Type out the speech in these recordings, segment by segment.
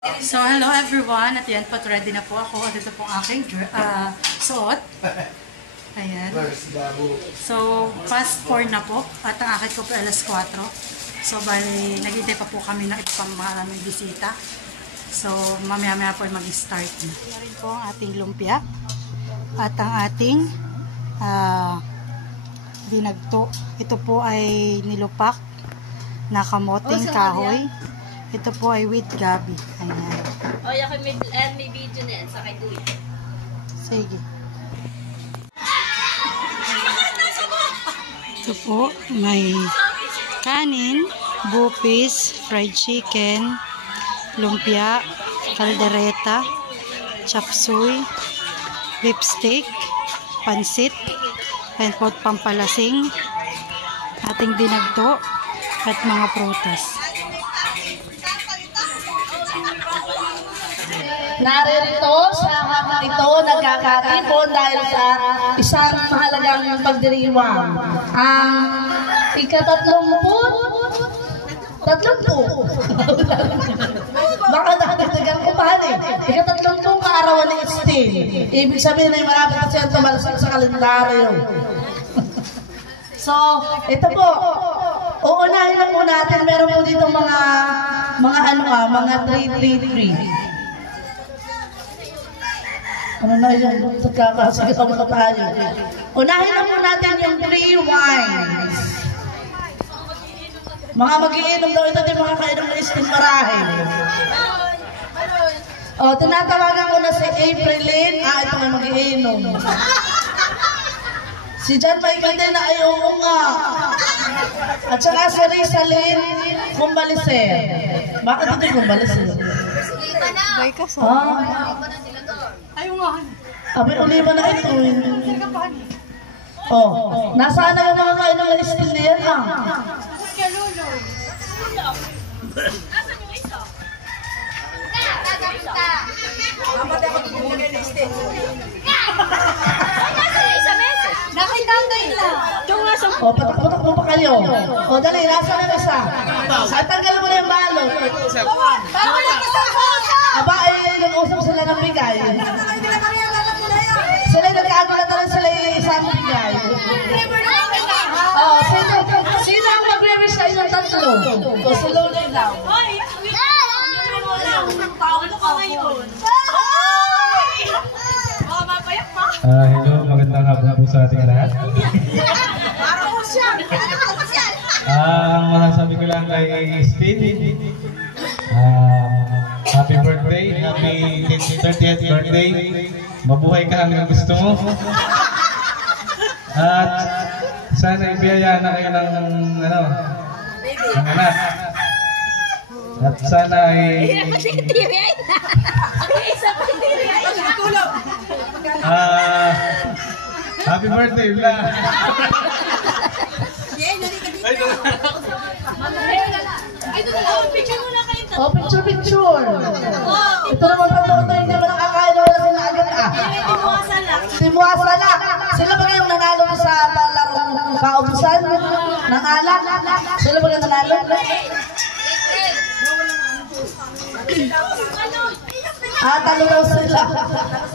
So, hello everyone. At yan po, ready na po ako. At ito po ang aking suot. Ayan. So, past 4 na po. At ang akin ko po alas 4. So, bali, naghintay pa po kami ng ito pang maraming bisita. So, mamaya-maya po mag-start na. Ayan rin po ang ating lumpia. At ang ating dinagto. Ito po ay nilupak na kamoting kahoy. Ito po ay with gabi. Ayan. O, yakin may video na yan. Sakay tuwi. Sige. Ito po, may kanin, bupis, fried chicken, lumpia, kaldereta, chapsuy, lipstick, pansit, and po pampalasing, ating dinagto, at mga prutas. Naririto sa hapon ito, nagkakatipon dahil sa isang mahalagang pagdiriwang. Ang ika-30. Baka nakadagdagan ko pa eh. Ika-30 kaarawan ni Estin. Ibig sabihin ay marami kasi ang tumalasag sa kalendaryo. So, ito po. Uunahin na po natin. Meron po dito mga 333. Ano na yun? Nagkakasigaw na tayo. Unahin na po natin yung 3 wines. Mga mag-iinom daw ito din mga kainom na Estin marahil. O, tinatawagan ko na si Aprilyn. Ito nga mag-iinom. Si John Michael din na ay oo nga. At saka si Rizalyn Kumbaliser. Bakit ito Kumbaliser? Bay ka sa. Ayaw nga. Abi, uliman na ito. Oh, nasaan na yung mga kainom na Estin na yan ah? O, patak-patak mo pa kayo. O, dali, nasa na nasa. At tanggal mo na yung balot. Aba, ay, nag-usap sila ng bigay. Sila nag-agulat na lang sila yung isang bigay. O, sino ang mag-rewish sa isang tatlo? O, sila ulit daw. Hello, magandang hapon po sa ating lahat. Masasabi ko lang kay Estin, happy birthday, happy 30th birthday, mabuhay ka hanggang gusto mo. At sana ibiyaya na kayo ng anak. At sana ay happy birthday, Bla! O, picture. Ito naman tatlo ito, hindi mo nakakain na wala sila agad ah. Timuasala. Sila ba kayong nanalo sa larong kaubusan? Ng alak? Sila ba kayong nanalo? Talo daw sila.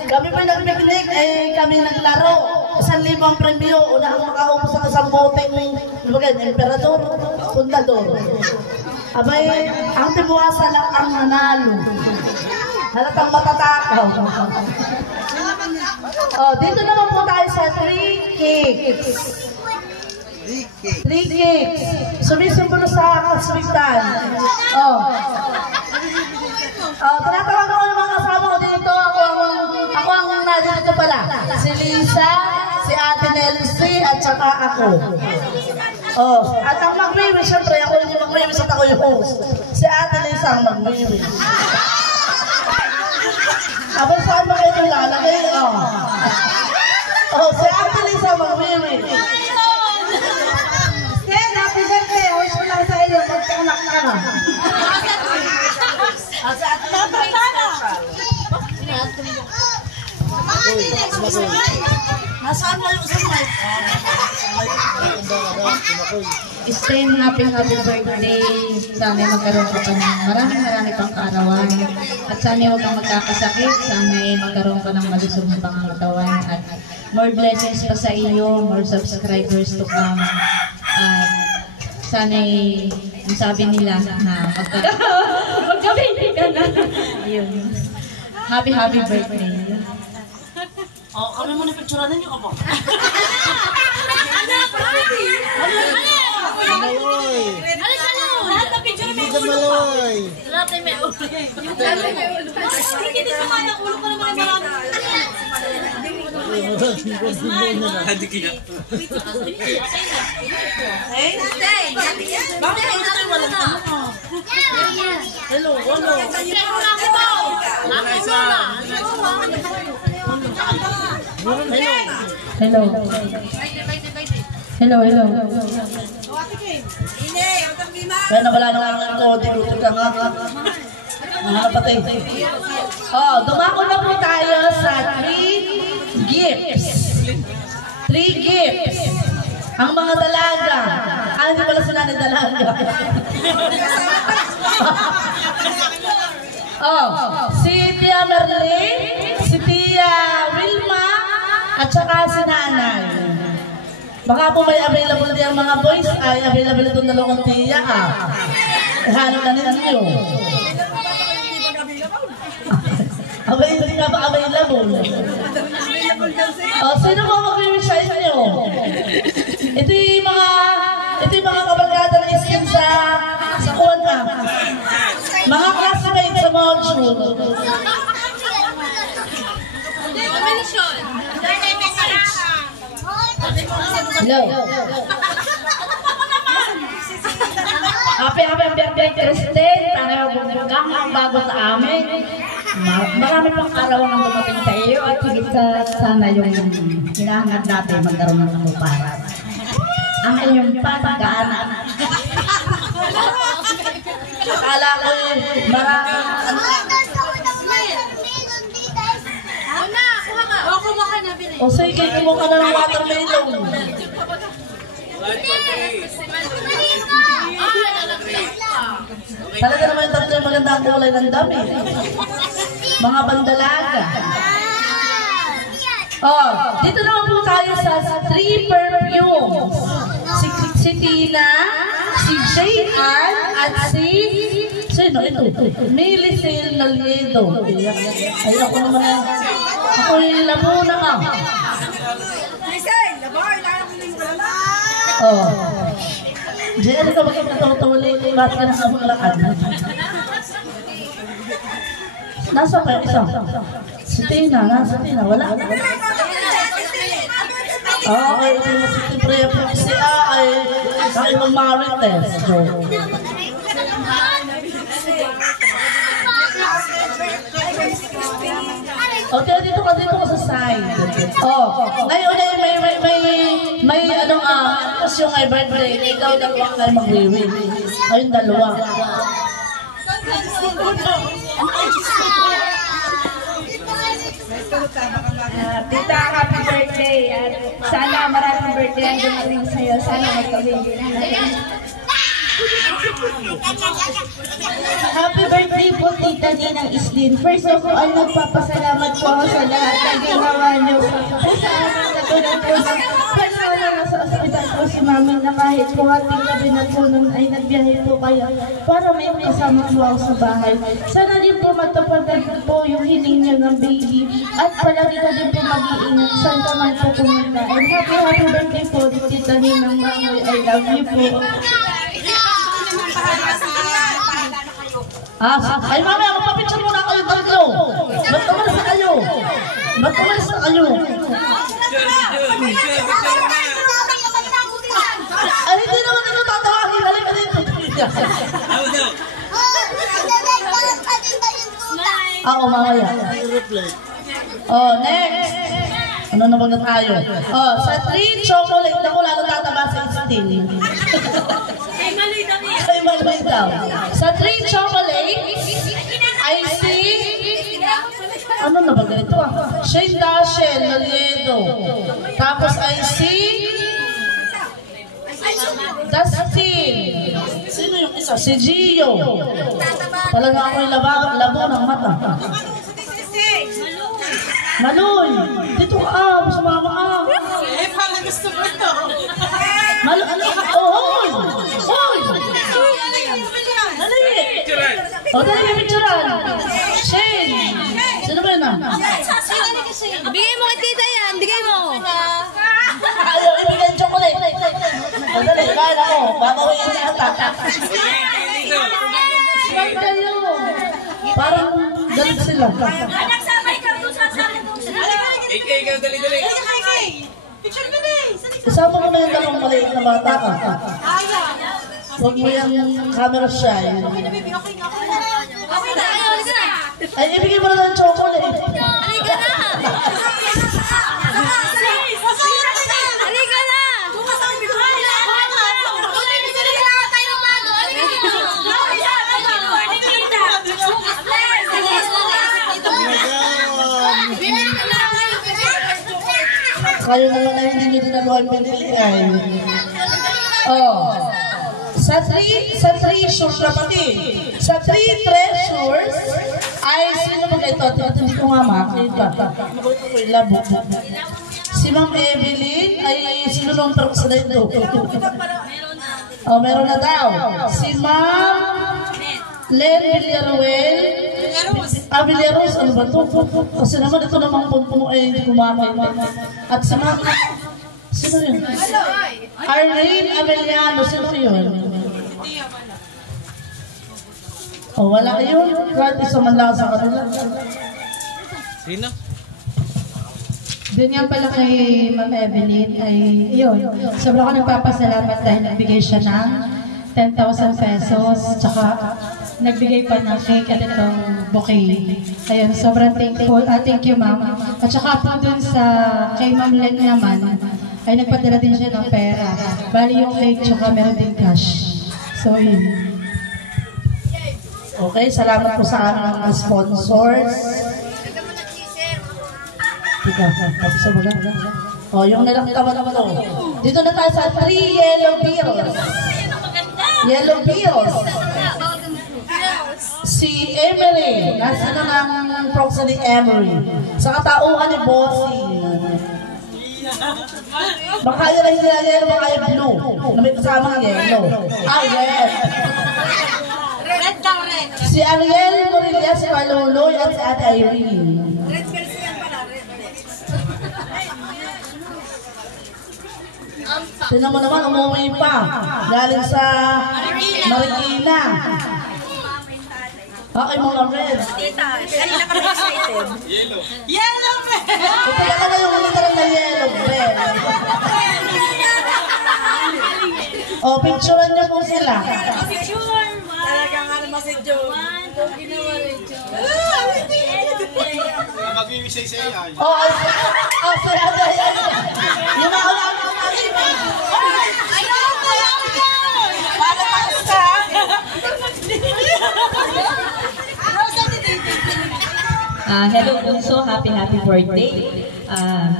Kami pa nag-picnic, kami naglaro. 1,000 ang premyo. Unang makaubos sa isang boteng emperador, fundador. Abay, ang timuasa lang ang nanalo. Halatang matatakaw. Dito naman po tayo sa 3 cakes. 3 cakes. Sumisimbolo sa kaswitan. Tinatawag ko ng mga kasama ko dito. Ako ang nandito pala. Si Lisa, si Ate Nelsie, at saka ako. At ang mag-wiwi, syempre ako yung mag-wiwi at ako yung host. Si Ate Lisa ang mag-wiwi. Abang saan ba kayo lalagay? Si Ate Lisa mag-wiwi. Ken, happy birthday. Wish ko lang sa iyo. Magkanak ka na. Nasaan kayo sa mic? Sten, happy birthday. Sana magkaroon ka pa ng marami pang kaarawan. At sana huwag kang magkakasakit. Sana magkaroon ka ng malusog na pangangatawan. At more blessings pa sa iyo, more subscribers to come. At sana yung sabi nila na magka-baby ka na. Ayun. Happy birthday. Oh, kami mo na picturean ninyo ka ba? Lahat na picture may ulo pa. Lahat na may ulo. Yung dami may ulo. Hindi din naman ang ulo ko naman marami. Bakit ang natin walang ano? Hello. Hello. Kaya nawala na ang kode, luto ka nga. Mga kapatid. Oh, dumako na po tayo sa 3 gifts. 3 gifts. Ang mga dalaga. Hindi pala sila na dalaga. Oh, si Tia Merlin, si Tia Wilma, at saka si Nanay. Baka po may available din ang mga boys, ay available itong dalawang tiya Hanap na ninyo. Hindi nga ba available? Sino mo mag-wish sa inyo? Ito yung mga kabalgada na iskin sa kuwan mga classmates sa module. Hello. Happy birthday, Kristen. Para magbugang ang bago sa amin. Marami pang araw ang dumating sa iyo at higit sana yung hinahangad natin magkaroon ng kamuparan. Ang inyong pagkaanan. Akala ko maraming o sige, kumuha ka na ng watermelon. Talaga naman yung tatlo yung maganda ang kulay ng dami. Mga bandalaga. Oh, dito naman po tayo sa 3 perfumes. Si Tina, si J.Ann, at sino ito? Milicel Naliedo. Ay, ako naman na. Ako yung labo na ka. Oh. Diyan ka magkakatawali. Bakit ka nasa mga lakad? Nasa kayo isa? Si Tina, nasa Tina. Wala. Okay, ito mo si Prepo. Si ay kaya mag-marites. Okay, dito ka sa side. Oh, ngayon ay may kasi yung ay birthday, ikaw dalawa kayo mag-wiwi. Ayun dalawa. Tita, happy birthday. At sana maraming birthday ang dumating sa'yo. Sana magpabindi na natin. Happy birthday po, Tita Ninang Islin. First of all, nagpapasalamat po ako sa lahat ng ginawa niyo. Sa amin katulad po ng panahon na nasa ospital po si Mami na kahit po ating gabi na po nun ay nagbiyahe po kayo para may kasama po ako sa bahay. Sana din po matapagay po yung hiling niyo ng baby at palagi ka din po mag-iingat saan ka man po pumunta. And happy birthday po, Tita Ninang Mamoy. I love you po. Ay mamaya, magpapicture muna kayo tatlo. Ba't umalis na kayo? Ay, hindi naman ito tatawagin. Halika dito. Ako mamaya. Oh, next. Ano na ba tayo? Oh, sa 3 chocolate na ko lalo tataba sa Istin. Ay, maloy daw. Sa 3 chocolate, I see Ano na ba ganito ah? Shane Dashel Noliedo. Tapos ay si Dustin. Sino yung isa? Si Gio. Talaga ako'y labo ng mata. Maloy! Dito ka sumama ka. Eh, parang gusto mo ito. Maloy! Hoy! Hoy! Dali! Dali may picturean. Shane! Sino ba yun ah? Bigay mo kay tita yan, bigay mo. Ayaw, ibigay yung chocolate. Dali, kain ako. Babawiin niya ata. Saan kayo? Parang galit sila. Anak, sabay ka doon sa asawa mo. Ikaw, dali. Picture mo na Isama ko na yung dalawang maliit na bata ka. Huwag mo yung camera shy. Okay na, ayos na. Ay, ibigay mo na ng chocolate. Halika na. Halika na. Kayo naman na hindi nyo dinaluhan pinilay. Oh. Sa three treasures na pati. Sa 3 treasures, ay sino ba ito? Hindi ko nga makita. Labo. Si Ma'am Evelyn, ay sino nung sa dito? Oh, meron na daw. Si Ma'am Len Villaruel. Villaros, ano ba ito? Kasi naman ito namang punpun ay hindi kumakita. At si Ma'am, sino yun? Arlene Avellano, sino yun? Oh, wala yun. Kahit isa man lang sa kanila. Sino? Doon nga pala kay Ma'am Evelyn ay yun. Sobrang ako nagpapasalamat dahil nagbigay siya ng 10,000 pesos. Tsaka nagbigay pa ng cake at itong bouquet. Ayun, sobrang thankful. Thank you, ma'am. At saka po dun sa kay Ma'am Len naman, ay nagpadala din siya ng pera. Bali yung cake, tsaka meron din cash. So, yun. Okay, salamat po sa aming mga sponsors. Tika, tapos sa mga. Oh, yung nalaktawan ko. Dito na tayo sa 3 yellow bills. Yellow bills. Si Emily, nasa na ng proxy ni Emery. Sa katauhan ni Bossing. Baka yun ang hindi na yellow, baka yung blue. Na may kasamang yellow. Ah, yes. Red daw, red. Si Ariel Morilla, si Maluloy, at si Ate Irene. Red girls yan pala, red. Tignan mo naman, umuwi pa. Galing sa Marikina. Okay, mga red. Tita, kanina ka na excited. Yellow. Yellow, red. Ito na ka na yung literal na yellow, red. O, picturean niyo po sila. Picture. Talaga nga naman si Joe. Ginawa rin Joe. Mag-iwisay-say ay. O, yung mga ulang natin. Para pa Hello Bunso, happy birthday.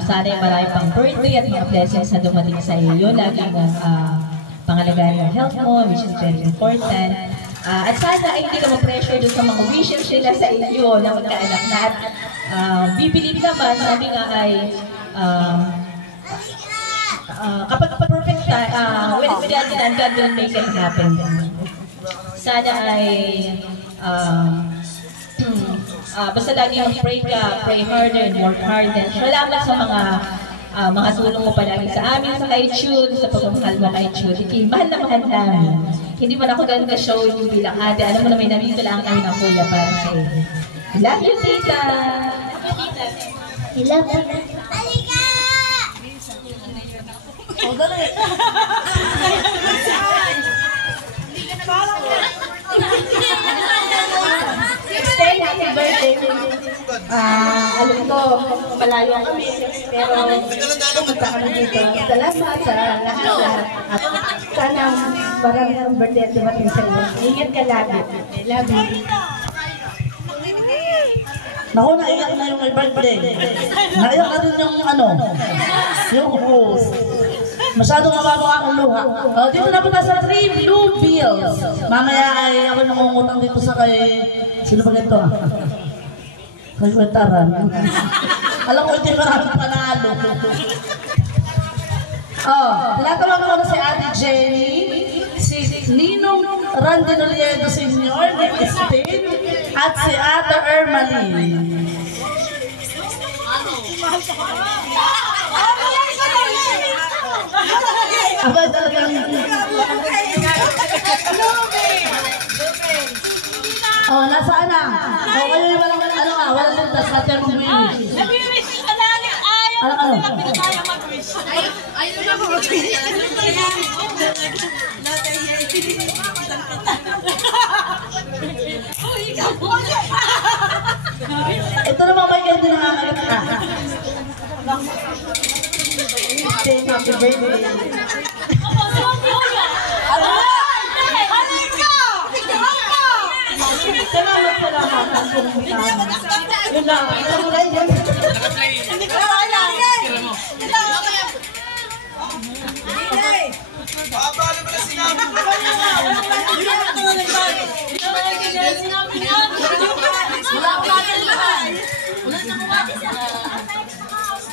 Sana ay marami pang birthday at mga blessings na dumating sa iyo. Lagi mong pangalagaan yung health mo, which is very important. At sana ay hindi ka ma-pressure doon sa mga wishes nila sa iyo na magkaanak na. At bibelieve naman, sabi nga ay kapag perfect time, when it's done, God will make it happen. Sana ay basta lagi mag-pray ka, pray harder and work harder. Salamat sa mga tulong mo palagi sa amin, sa kay Jude, sa pagmamahal mo kay Jude. Mahal na mahal namin. Hindi man ako ganun ka-show yung bilang ate. Alam mo naman, nandito lang kami ng kuya para sa iyo. I love you, tita! I love you. O, dali. Stay, happy birthday. Alam ko, malayo kami, pero pumunta kami dito. Salamat sa lahat. At sana maraming birthday at dumating sa iyo. Ingat ka lagi. Love you. Naku, naiyak na yung may birthday. Naiyak na din yung yung host. Masyadong mababa ang luha. Dito na po tayo sa 3 blue bills. Mamaya ay ako nangungutang dito sa kay... Sino ba ganito Kay Kwentaran. Alam ko, hindi maraming panalo. Tinatawag ko na si Ate Jenny, si Ninong Randy Noliedo Sr. ng Spain, at si Ate Ermaline. Aba talagang... Nasaan na? Kayo yung walang lintas sa atin mong wish. Nag-wish ka lang, ayaw nila pinataya mag-wish. Ayaw na po mag-wish. Ito naman may ganito na nangangalit ka. Happy birthday. Salamat. Yun lang. Hindi ko alam. Paabala mo na sinabi mo.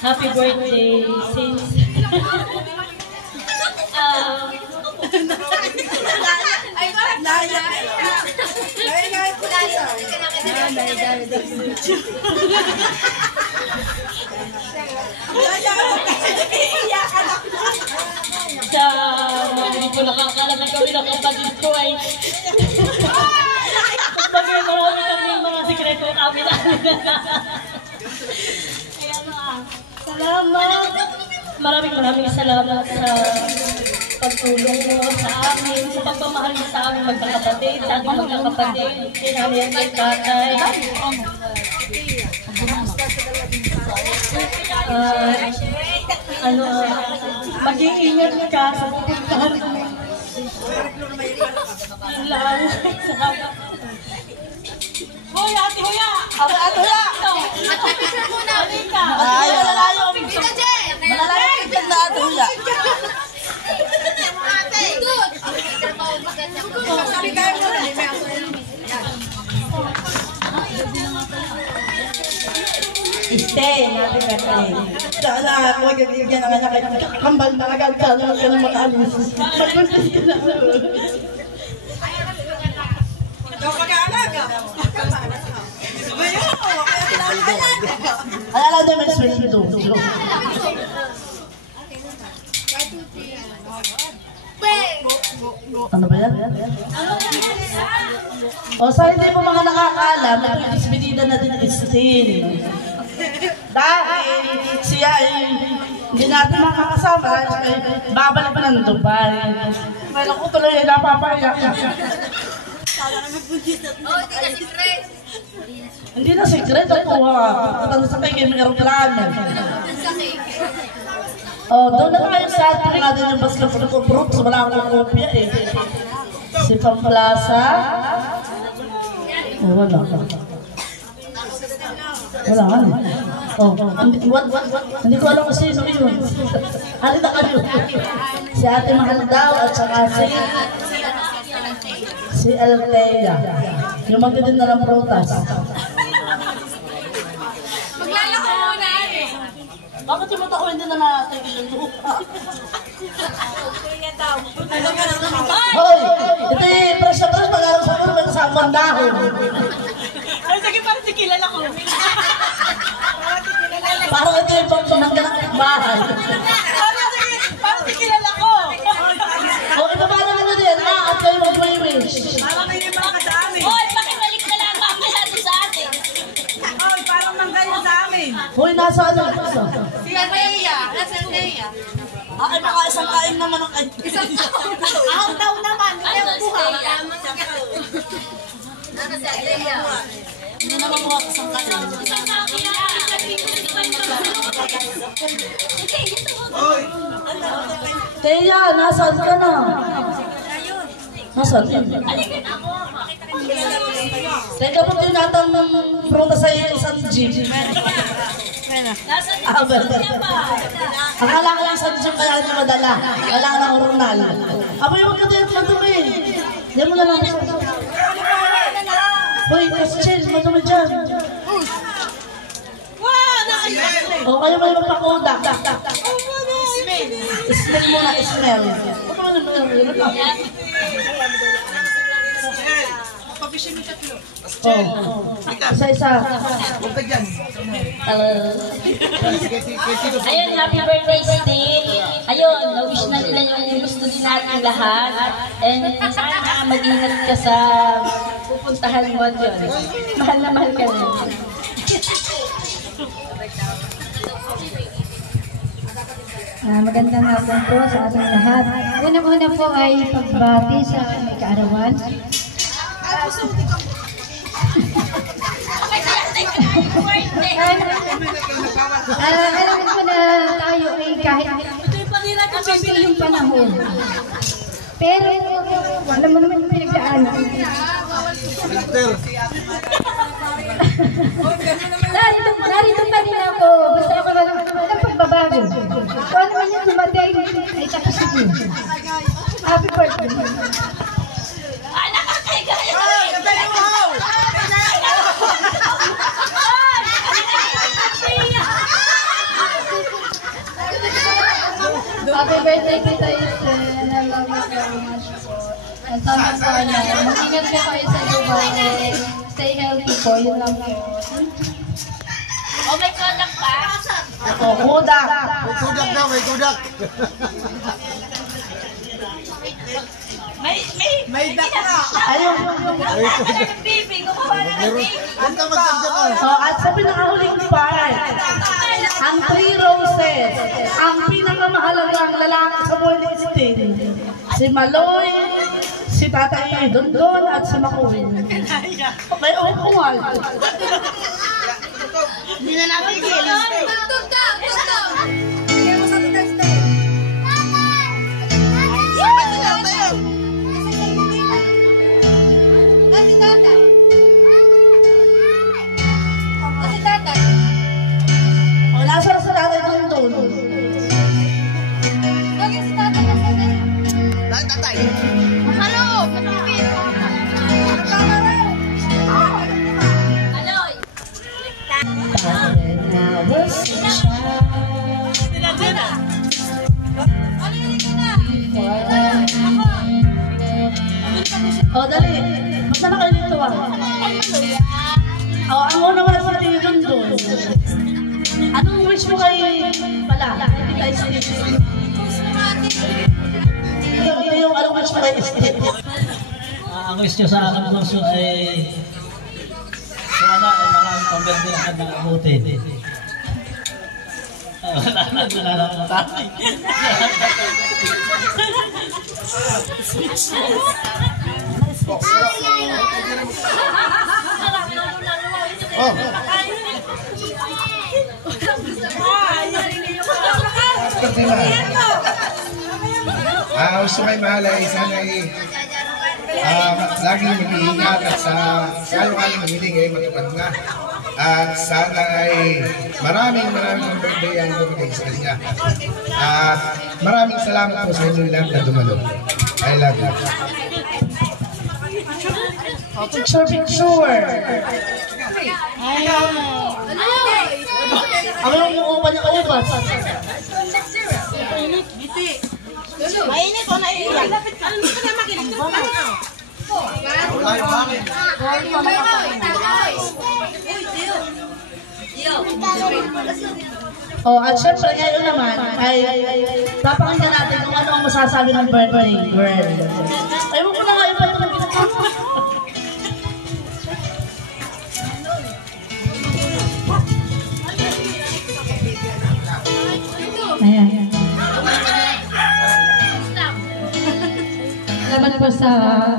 Happy birthday, sis. Hindi ko nakakala na kami ng kapatid ko ay marami kami mga sikreto amin. Salamat. Maraming salamat sa pagtulong mo sa amin, sa pagmamahal mo sa amin magkakapatid, sa ating magkakapatid, sinami at kay tatay. Mag-iingat ka sa pupuntahan mo. Yun lang. Hoy, Ate Huya! Ate Huya! Picture muna. Ay, malalayo. Malalayo picture na Ate Huya. Ate! Picture mo. Maganda. Sabi kayo muna. Stay, natin birthday. Sana ako magigyan ng anak ay kambal na agad ka naman ka ng mga alis. Mag-birthday ka na. Alala na may special dose. Ano ba yan? Sa hindi mo mga nakakaalam, nag-despedida na din Christine. Dahil siya ay hindi natin makakasama, babalik pa ng Dubai. Ngayon ko tuloy ay napapayak. Hindi na secret ako ha. Patang sa kay gaming aeroplano. Doon na tayo sa atin natin yung basketball Brooks. Wala akong kopya eh. Si Pamplaza. Wala. Wala ka hindi ko alam kung sino yun. Halina ka yun. Si Ate Mahal daw at saka si Althea. Yung magdadin na ng prutas. Maglalako muna eh. Bakit yung mata ko hindi na natigil yung lupa? Hoy! Ito yung press na press. Mag-alang sa mga kasama ang dahon. Ay, sige, parang sikilala ko. Parang ito yung pagpunang ka ng bahay. Parang sikilala ko. Ito ba naman na din? At kayo mag-wish. Parang may mga sa amin. Hoy, pakibalik na lang mamaya sa atin. Hoy, parang manggaling sa amin. Hoy, nasa ano? Si Althea. Nasa Althea. Ay, mga isang kain naman ang kain. Isang taon. Ahong taon naman. Hindi ang buha. Nasa si Althea. Hindi naman mga isang kain. Teya, nasaan ka na? Nasaan ka? Teka po din natang pruta sa isang jeep. Akala ko lang sa jeep kaya niya madala. Kailangan ng oronal. Aba yung magkatayot madumi. Yan mo na lang. Uy, Christian, madumi dyan. O kayo may magpakoda. Smell muna, smell. Isa-isa. Ayun, happy birthday, Steve. Ayun, na-wish na nila yung gusto din natin lahat. And sana mag-ingat ka sa pupuntahan mo dyan. Mahal na mahal ka rin. Magandang hapon po sa ating lahat. Unang-una po ay pagbati sa may kaarawan. Alam ko na tayo ay kahit simple yung panahon. Pero alam mo naman yung pinagdaanan. Narito pa din ako. Basta ako walang pagbabago. Kung ano man yung dumating, ay tapos ito. Happy birthday. Happy birthday kita, Isen. I love you very much po. And sana po, mag-ingat ka kayo sa Dubai. Stay healthy po. Yun lang po. Oh, may kodak pa? Ito, kudak. May kudak daw, may kudak. May dak na. Ayun. Baby, gumawa na ng baby. Huwag ka magtagdaman. At sa pinakahuling part, ang 3 roses, ang pinakamahalagang lalaki sa world listing, si Maloy, si Tatay Dondon, at si Makuwin. May upungal. Hindi na natin gilin. Tugtog daw! Tugtog! Bigyan mo sa tutag stay. Sabat na lang tayo! Kasi tatay. Kasi tatay. O, nasa sa Tatay Dondon. Bakit si tatay na sa tayo? Lahat tatay. Hello! Kapipin! Tama rin! Aloy! O, dali. Basta na kayo dito O, ang una wala sa Tatay Dondon. Anong wish mo kay pala? Hindi tayo sa Ito yung anong wish mo kay Steve. Ang wish nyo sa akin puso ay sana ay maraming pamberde at nakabuti. Wala na matapay. Oh. Gusto kay mahal ay sana ay lagi mag-iingat at sa kayo-kayo hiling ay matupad na. At sana ay maraming birthday ang dumigay sa kanya. At maraming salamat po sa inyo lahat na dumalo. I love you. Picture. Ano yung upa niya kaupas? Mainit o naiiyak? Ano ka na makinig? Wala yung hangin. At syempre ngayon naman ay papakinggan natin kung ano ang masasabi ng birthday girl. Ayaw mo na nga yung patulog. Ayan. Salamat po sa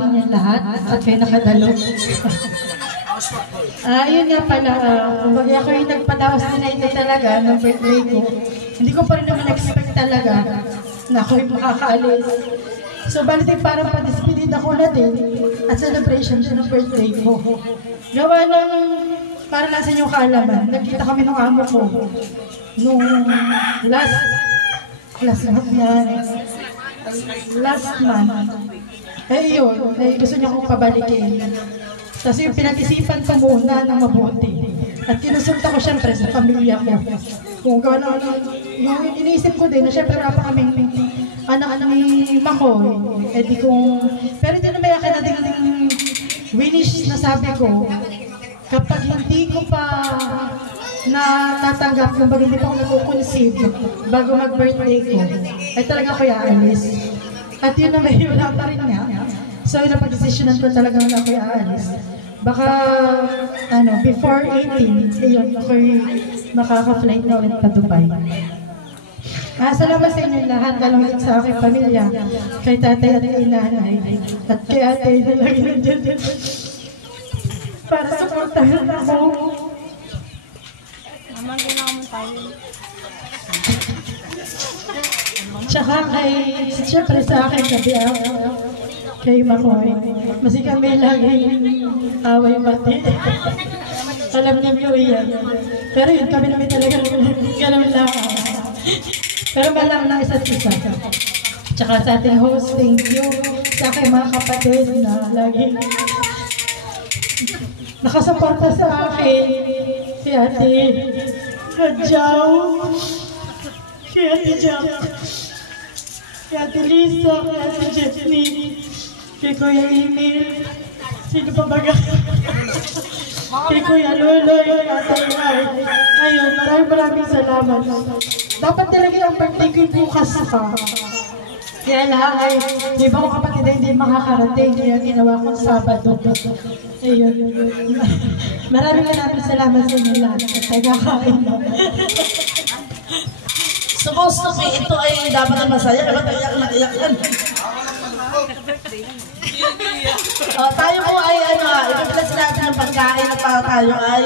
inyong lahat at kayo nakadalo. Yun nga pala, kumbaga ako yung nagpadaos na ito talaga ng birthday ko. Hindi ko pa rin naman expect talaga na ako yung makakaalis. So, balik parang pa-despedida ko na din at celebration siya ng birthday ko. Gawa ng, para lang sa inyong kaalaman, nagkita kami ng amo ko nung last month. Eh yun, gusto niya akong pabalikin. Tapos yung pinag-isipan ko muna ng mabuti. At kinusulta ko siyempre sa pamilya ko. Kung gano'n, yung iniisip ko din na siyempre wala pa kaming anak-anak ni Makoy. Eh di kung, pero ito na may akin natin winish na sabi ko, kapag hindi ko pa natatanggap kung baga hindi pa ako nag-conceive bago mag-birthday ko, ay talaga ko i-aalis. At yun na may wala pa rin nga. So yun ang pag-desisyonan ko talaga na ako i-aalis. Baka, before 18, ayun, ako'y makaka-flight na ulit pa Dubai. Salamat sa inyo lahat, lalong sa aking pamilya, kay tatay at kay nanay, at kay ate na lagi nandiyan para supportahan ako. Tsaka siyempre sa akin gabi kay Makoy. Kasi kami laging away mati. Alam niyo yan. Pero yun, kami namin talaga ganun lang. Pero malam ng isa't isa. Tsaka sa ating host, thank you. Sa aking mga kapatid na laging nakasuporta sa akin. Si Ate Hadjaw, si Ate Jam, si Ate Lisa, si Ate Jetney, si Kuya Emil, sino pa baga? Si Kuya Loloy, Ate Rai. Ayun, maraming salamat. Dapat talaga ang birthday ko yung bukas pa. Kaya lang ay, di ba kung kapatid ay hindi makakarating, kaya ginawa ko Sabado. Ayun. Maraming salamat sa inyo lahat. Nagkakain mo. Supposed to be, ito ay dapat na masaya. Dapat iyak yan. Tayo po ay, ipipilas natin ang pagkain at para tayo ay,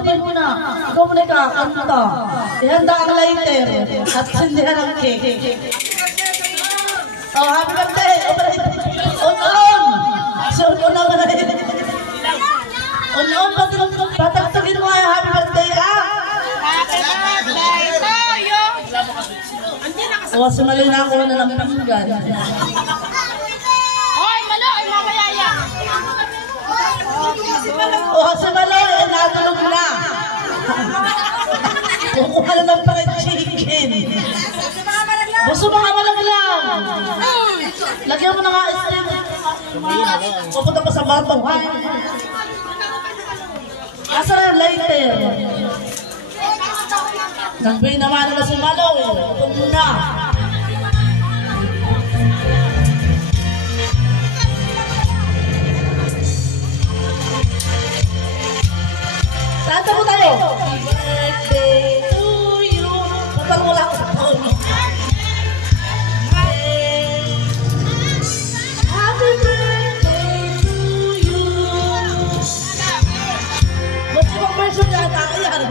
hindi mo na. Ikaw mo na kakanta. Ihanda ang lighter at sindihan ang cake. Happy birthday! On! So, on! Patagtugin mo nga happy birthday, Happy birthday to you! Sumalin na ako na ng pinggan. Hoy, Malo! Ay, mamayaya! Sumaloy! Natulog na! Kukuha na ng fried chicken. Gusto mga malaglag! Lagyan mo na nga isip. Pupunta pa sa batong, ha? Asa na yung lighter? Nagbay naman na si Maloy. Ito muna. Saan mo tayo? Happy birthday to you. Patang wala ko sa taon. Happy birthday to you. Ba't ibang version yata? Ayan.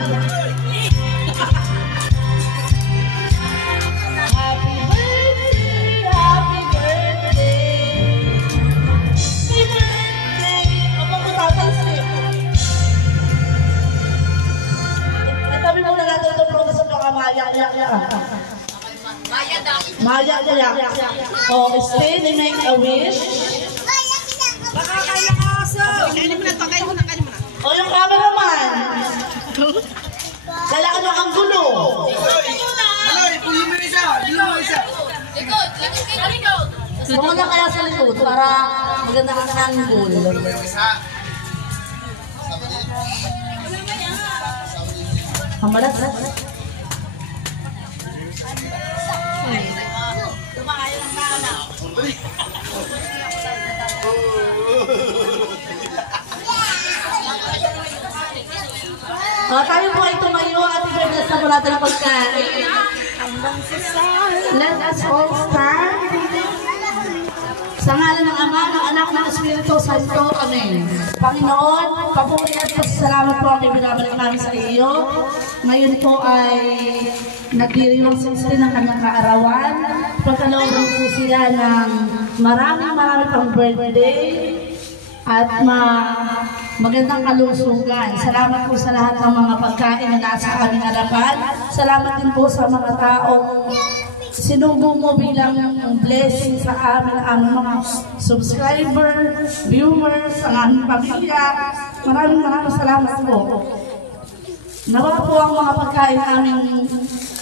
Happy birthday, happy birthday. Happy birthday. Abang ko tatalsik. Tabi mo na natin itong protas sa mga maya-ya. Maya-ya. Stay, they make a wish. Baka kaya ka aso! Kainin mo na to, kainin mo na. Yung cameraman. Kailangan nyo ang gulo. Maloy, pulin mo isa. Likod! Mga na kaya sa likod para maganda ang angle. Hamalas. Tayo po ay tumayo at i-bless na po natin ang pagkain. Let us all stand. Sa ngalan ng Ama, ng Anak, ng Espiritu Santo, Amen. Panginoon, papuri at pasalamat po ang ibinabalik namin sa iyo. Ngayon po ay nagdiriwang sinisili ng kanyang kaarawan. Pagkalooban po siya ng marami pang birthday at magandang kalusugan. Salamat po sa lahat ng mga pagkain na nasa aming harapan. Salamat din po sa mga taong sinubo mo bilang blessing sa amin, ang mga subscriber, viewers, ang aming pamilya. Maraming salamat po. Nawa po ang mga pagkain aming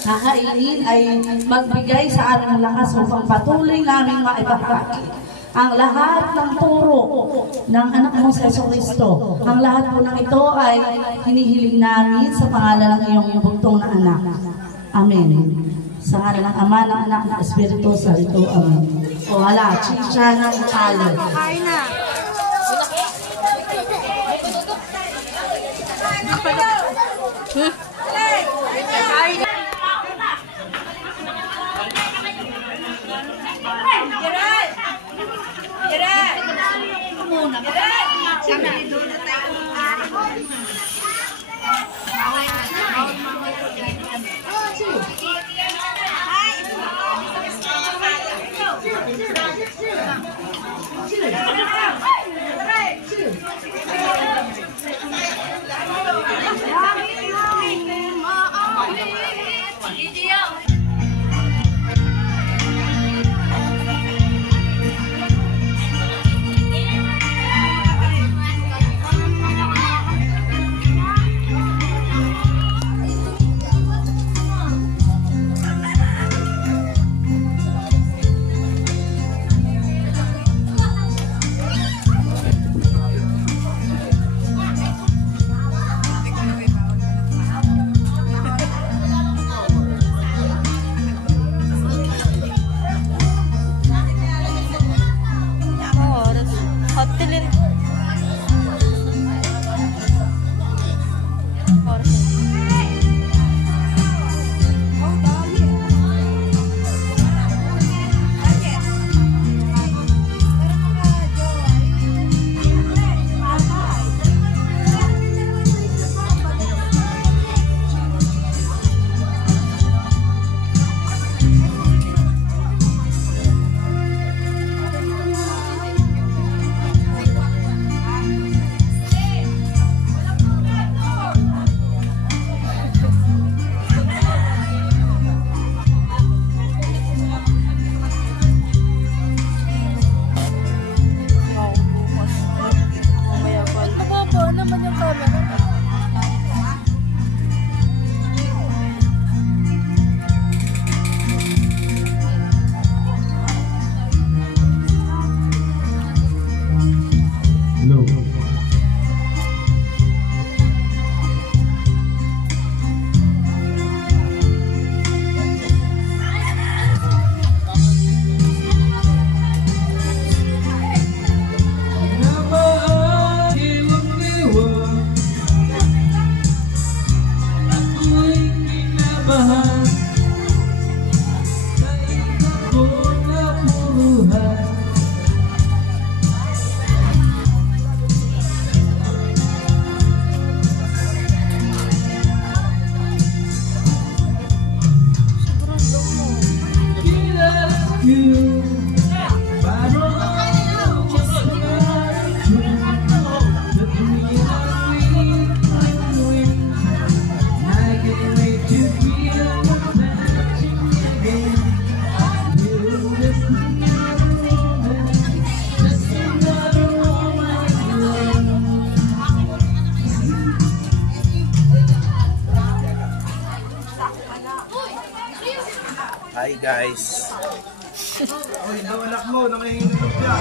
nakainin ay magbigay sa aming lakas upang patuloy namin maibahagi ang lahat ng turo ng anak mong sa Jesucristo. Ang lahat po ng ito ay hinihiling namin sa pangalan ng iyong bugtong na anak. Amen. Sa ngalan ng Ama, ng Anak, ng Espiritu Santo. Amen. O hala, chicha ng talo. Kain na. Kain na. Hi guys. Oy, daw anak mo, nangihingi ng siya.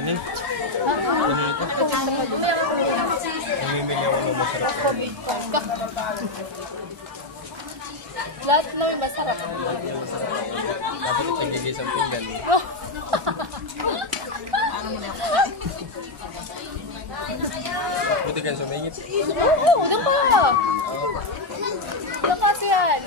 Ano? Ano ito? Lahat naman masarap. Dapat ipagigil sa pinggan. Buti ka sumingit. Oo, doon pa. Doon kasi yan.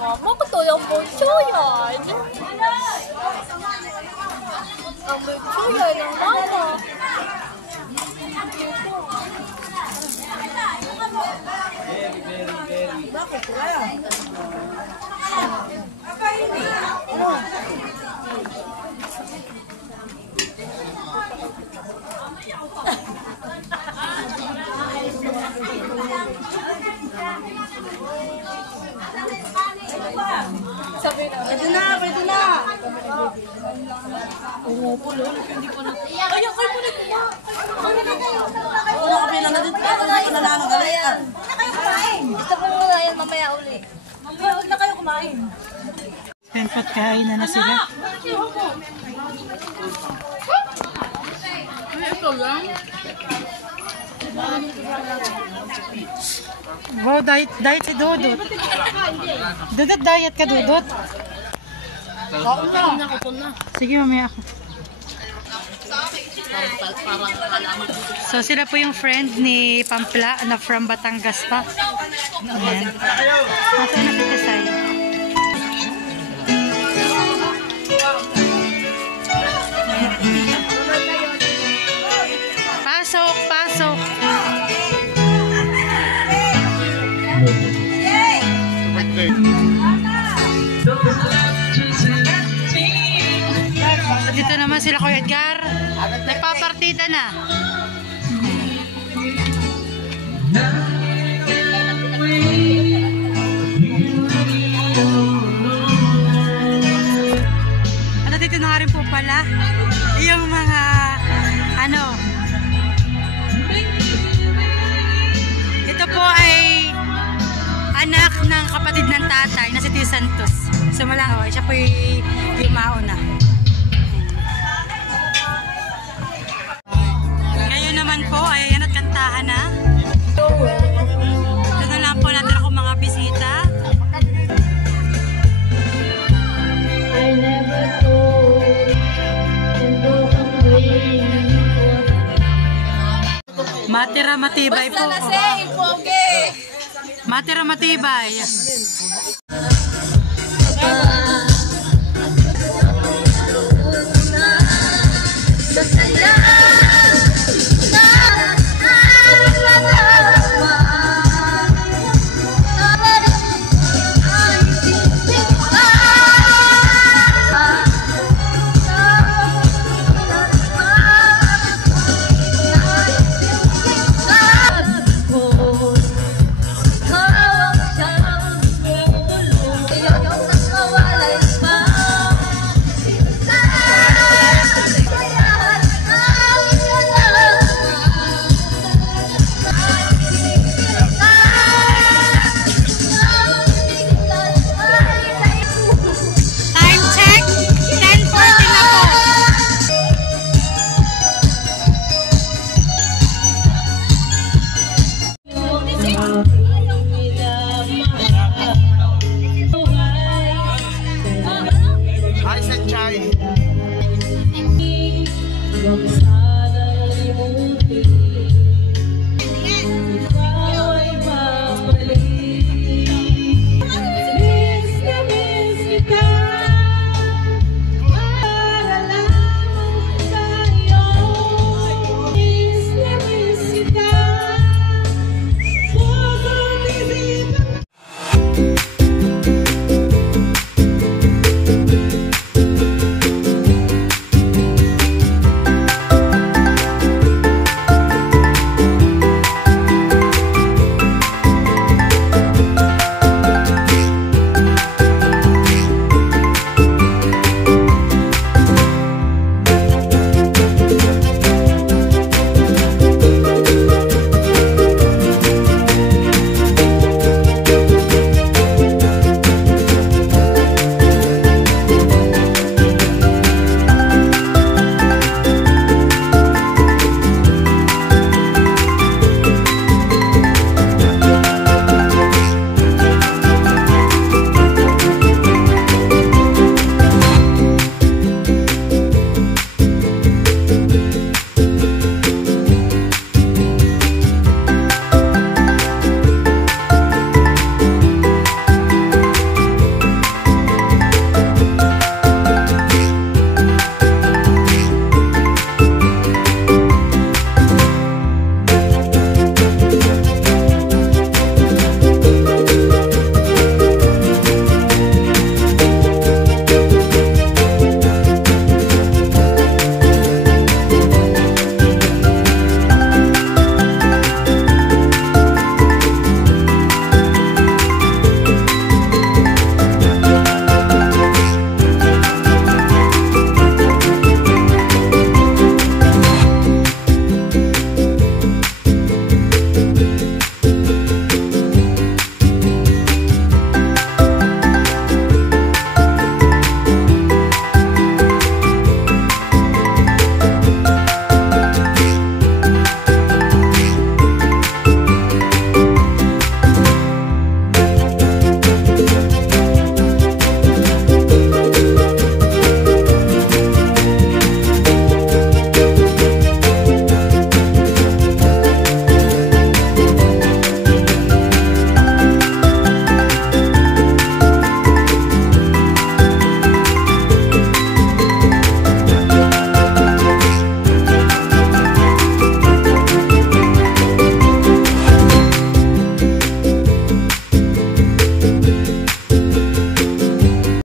Mama, katulong po yan. Ang lucho yan ng mama. Bakit kaya? Sabi na. Pwede na, pwede na. Umupulo. Hindi ko na. Ay, ako mo na kuya. Wala kami lang na dito. Hindi na naman galayan. Gusto ko muna yan mamaya uli. Mamaya uli na kayo kumain. Penpot kain na sila. Ito lang. Wow, diet si Dudut. Dudut, diet ka, Dudut. Sige, mamaya ako. So, sila po yung friend ni Pampla na from Batangas pa. Ayan. Nasaan na kita sa'yo? Pasok, pasok. Dito naman sila Kuya Edgar. Nagpapartida na. At dito na rin po pala yung mga ito po ay anak ng kapatid ng tatay na si Tio Santos. Sumala, siya po yung mauna. Ngayon naman po ay ayan at kantahan na. Ito na lang po natin ako mga bisita. I never told and broke away. Matira matibay po. Matira matibay.